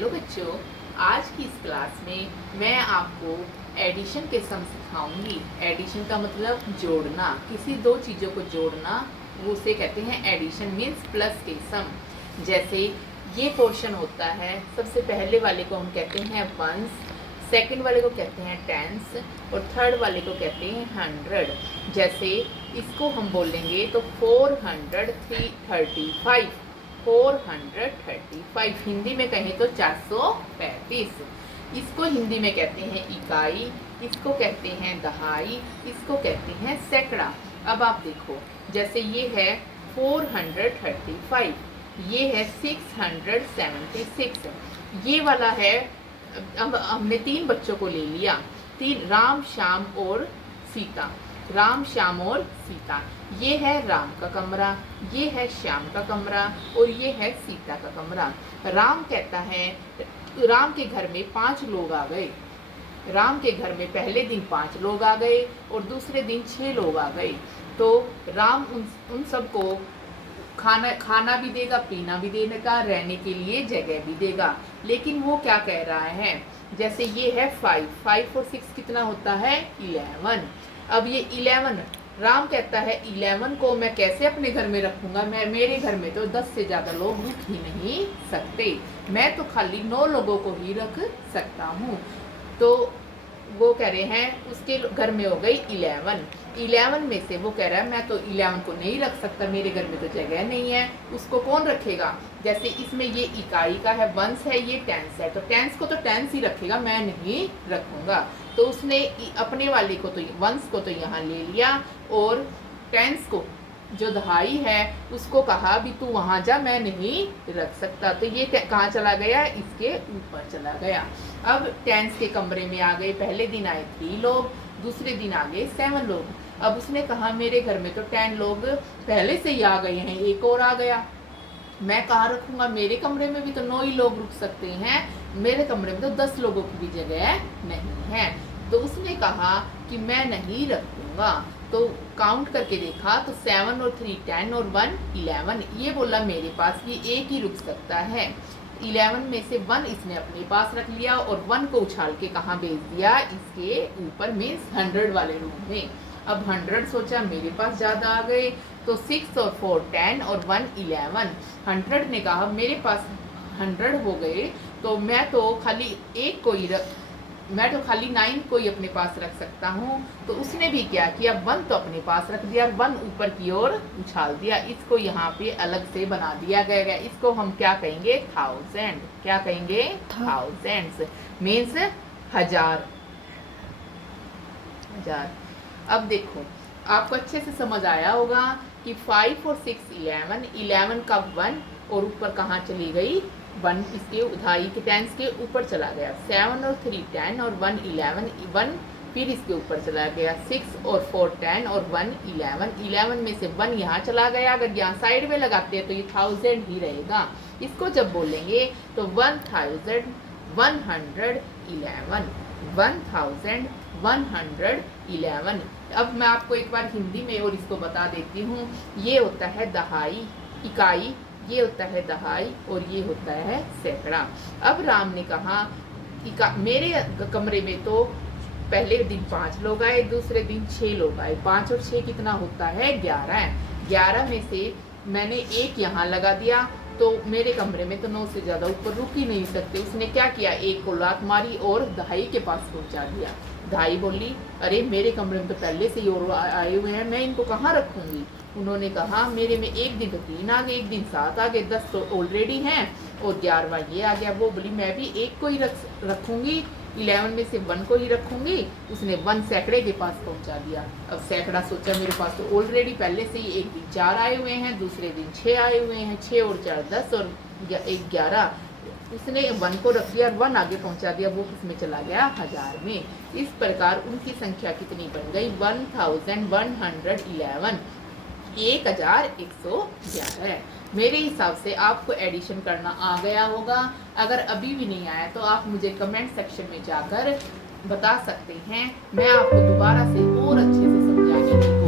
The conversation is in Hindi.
हेलो बच्चों, आज की इस क्लास में मैं आपको एडिशन के सम सिखाऊंगी। एडिशन का मतलब जोड़ना, किसी दो चीज़ों को जोड़ना, वो उसे कहते हैं एडिशन, मीन्स प्लस के सम। जैसे ये पोर्शन होता है, सबसे पहले वाले को हम कहते हैं वंस, सेकंड वाले को कहते हैं टेंस और थर्ड वाले को कहते हैं 100। जैसे इसको हम बोलेंगे तो 435, 435 हिंदी में कहें तो 435। इसको हिंदी में कहते हैं इकाई, इसको कहते हैं दहाई, इसको कहते हैं सैकड़ा। अब आप देखो, जैसे ये है 435, ये है 676, ये वाला है। अब हमने तीन बच्चों को ले लिया, तीन, राम श्याम और सीता, राम श्याम और सीता। ये है राम का कमरा, ये है श्याम का कमरा और ये है सीता का कमरा। राम कहता है, राम के घर में 5 लोग आ गए। राम के घर में पहले दिन 5 लोग आ गए और दूसरे दिन 6 लोग आ गए। तो राम उन सबको खाना भी देगा, पीना भी देगा, रहने के लिए जगह भी देगा। लेकिन वो क्या कह रहा है, जैसे ये है 5 और 6 कितना होता है 11। अब ये 11, राम कहता है 11 को मैं कैसे अपने घर में रखूंगा, मेरे घर में तो 10 से ज़्यादा लोग रुक ही नहीं सकते, मैं तो खाली 9 लोगों को ही रख सकता हूँ। तो वो कह रहे हैं उसके घर में हो गई 11 में से वो कह रहा है मैं तो 11 को नहीं रख सकता, मेरे घर में तो जगह नहीं है, उसको कौन रखेगा। जैसे इसमें ये इकाई का है, वंस है, ये टेंस है, तो टेंस को तो टेंस ही रखेगा, मैं नहीं रखूंगा। तो उसने अपने वाले को तो वंस को तो यहाँ ले लिया और टेंस को जो दहाई है उसको कहा भी तू वहां जा, मैं नहीं रख सकता। तो ये कहाँ चला गया, इसके ऊपर चला गया। अब टेंस के कमरे में आ गए, पहले दिन आए 3 लोग, दूसरे दिन आ गए 7 लोग। अब उसने कहा मेरे घर में तो 10 लोग पहले से ही आ गए हैं, एक और आ गया, मैं कहाँ रखूंगा, मेरे कमरे में भी तो 9 ही लोग रुक सकते हैं, मेरे कमरे में तो 10 लोगों की भी जगह नहीं है। तो उसने कहा कि मैं नहीं रखूंगा। तो काउंट करके देखा तो 7 और 3 10 और 1 11। ये बोला मेरे पास ये एक ही रुक सकता है। 11 में से 1 इसने अपने पास रख लिया और 1 को उछाल के कहाँ भेज दिया, इसके ऊपर, मीन्स 100 वाले रूम में। अब 100 सोचा मेरे पास ज़्यादा आ गए, तो 6 और 4 10 और 1 11। 100 ने कहा मेरे पास 100 हो गए, तो मैं तो खाली 9 को ही अपने पास रख सकता हूँ। तो उसने भी क्या किया, 1 तो अपने पास रख दिया, 1 ऊपर की ओर उछाल दिया, इसको यहाँ पे अलग से बना दिया गया। इसको हम क्या कहेंगे, 1000। क्या कहेंगे, 1000 मीन्स 1000। अब देखो, आपको अच्छे से समझ आया होगा कि 5 और 6 11 का 1 और ऊपर कहाँ चली गई, 1 इसके उधाई के टेंस के ऊपर चला गया। 7 और 3 10 और 1 11, 1 फिर इसके ऊपर चला गया। 6 और 4 10 और 1 11, 11 में से 1 यहाँ चला गया। अगर यहाँ साइड में लगाते हैं तो ये 1000 ही रहेगा। इसको जब बोलेंगे तो 1111, 1111। अब मैं आपको एक बार हिंदी में और इसको बता देती हूँ। ये होता है दहाई, इकाई, ये होता है दहाई और ये होता है सैकड़ा। अब राम ने कहा मेरे कमरे में तो पहले दिन 5 लोग आए, दूसरे दिन 6 लोग आए, 5 और 6 कितना होता है 11। 11 में से मैंने एक यहाँ लगा दिया, तो मेरे कमरे में तो 9 से ज़्यादा ऊपर रुक ही नहीं सकते। उसने क्या किया, एक को लात मारी और दहाई के पास पहुँचा दिया। दहाई बोली अरे मेरे कमरे में तो पहले से ही और आए हुए हैं, मैं इनको कहाँ रखूँगी। उन्होंने कहा मेरे में एक दिन तो 3 आ गए, एक दिन 7 आ गए, 10 तो ऑलरेडी हैं और 11वां ये आ गया। वो बोली मैं भी एक को ही रखूँगी, 11 में से 1 को ही रखूँगी। उसने 1 सैकड़े के पास पहुँचा दिया। अब सैकड़ा सोचा मेरे पास तो ऑलरेडी पहले से ही एक दिन 4 आए हुए हैं, दूसरे दिन 6 आए हुए हैं, 6 और 4 10 और 1 11। उसने 1 को रख दिया और 1 आगे पहुंचा दिया, वो किसमें चला गया, 1000 में। इस प्रकार उनकी संख्या कितनी बन गई, 1111, 1111। मेरे हिसाब से आपको एडिशन करना आ गया होगा। अगर अभी भी नहीं आया तो आप मुझे कमेंट सेक्शन में जाकर बता सकते हैं, मैं आपको दोबारा से और अच्छे से समझाने की